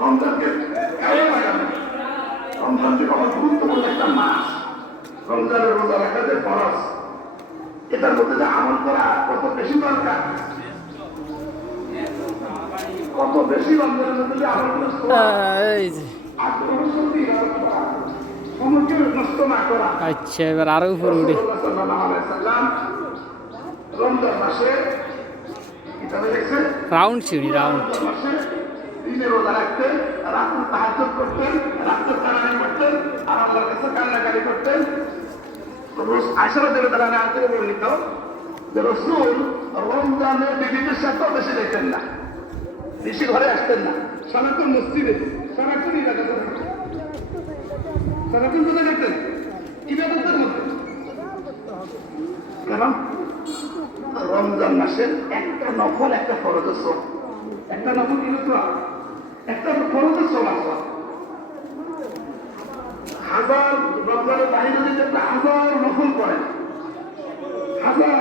রমজানকে কেমন লাগাবে? রমজান যে কত গুরুত্বপূর্ণ একটা মাস, রমজানের রোজা রাখা যে ফরজ, এটার মধ্যে যে আমল করা কত বেশি দরকার, কত বেশি রমজানের মধ্যে যে আমলগুলো সময়কে নষ্ট না করা। আচ্ছা, এবার আরো উপরে উঠি। রমজান মাসে রাউন্ড সিঁড়ি, রাউন্ড। দিনে রোজা রাখতেন, রাত্রে তাহাজ্জুদ করতেন, রাত্রে তারাবি করতেন, আর আল্লাহর কাছে কান্নাকাটি করতেন। আয়েশা রাদিয়াল্লাহু তাআলা আনহা থেকে বর্ণিত যে রাসূল রমজানে বিবিদের সাথেও বেশি দেখতেন না, বেশি ঘরে আসতেন না, সারাক্ষণ মসজিদে, সারাক্ষণ ইবাদত করতেন, সারাক্ষণ কোথায় দেখতেন? ইবাদতের মধ্যে। কেন? রমজান মাসের একটা নফল, একটা ফরজের সব, একটা নফল কি একটা ফরজের সব আসা হাজার, রমজানের বাহিরে যদি একটা হাজার নফল করেন, হাজার